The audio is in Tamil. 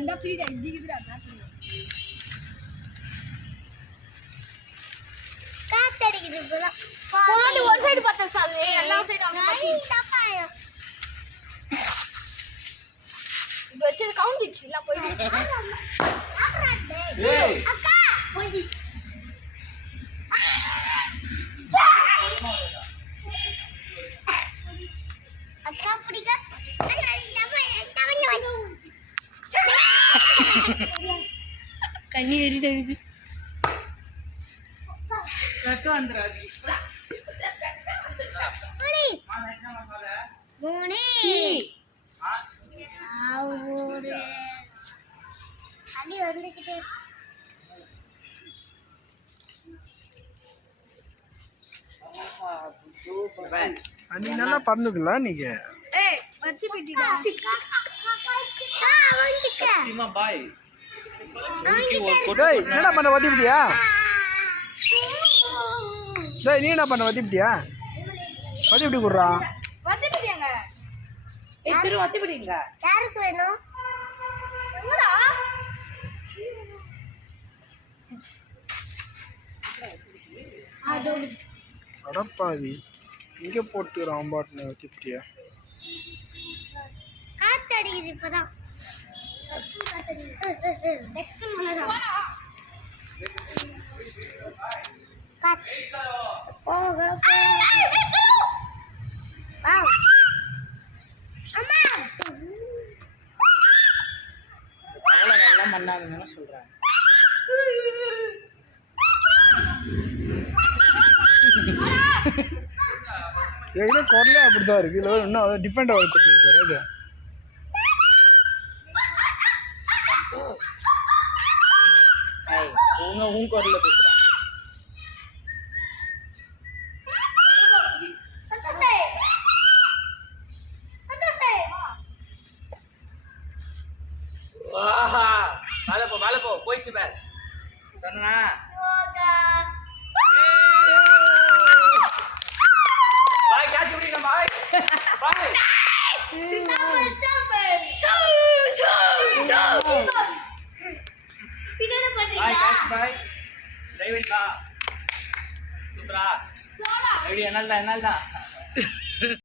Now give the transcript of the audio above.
இந்த ஃப்ரீடா இதுக்குடா காத்து காத்தடிக்குது இப்பதான். போனாடி ஒரு சைடு பார்த்தா சாது எல்லா சைடு அவங்க ஐ, தப்பாயா. இப்போ வச்சது கவுந்துச்சு டேய். ஏய். அக்கா போய் அக்கா பிடிக்க? கண்ணி எரியுது ரத்தம் வந்துடாது வந்துக்கிட்டே நல்லா பறந்ததுல நீங்க சத்தியமா பாய் டேய் என்னடா பண்ண வத்திப்பிட்டியா? டேய் நீ என்ன பண்ண வத்திப்பிட்டியா? வத்தி இப்படி குடுறா ஏய் திரு யாருக்கு வேணும்? அடப்பாவி. இங்கே போட்டு ராம்பாட்டின வத்திப்பிட்டியா? காத்து அடிக்குது இப்பதான். பண்ணாதுன்னு சொல்கிறாங்க எதுனா குரலே அப்படி தான் இருக்குது இல்லை இன்னும் அதை டிஃபரெண்டாக வளர்த்து அது ஏய் உங்க உன் குரல்ல பேசுகிறான் வாஹா மேலே போ மேலே போ போயிடுச்சு பேர் சொன்னா பாய் கேட்ச் பிடிங்க பாய் பாய் பாய் கேட்ச் பாய் டிரைவிங் பா சூப்பரா எப்படி என்னால் தான் என்னால் தான்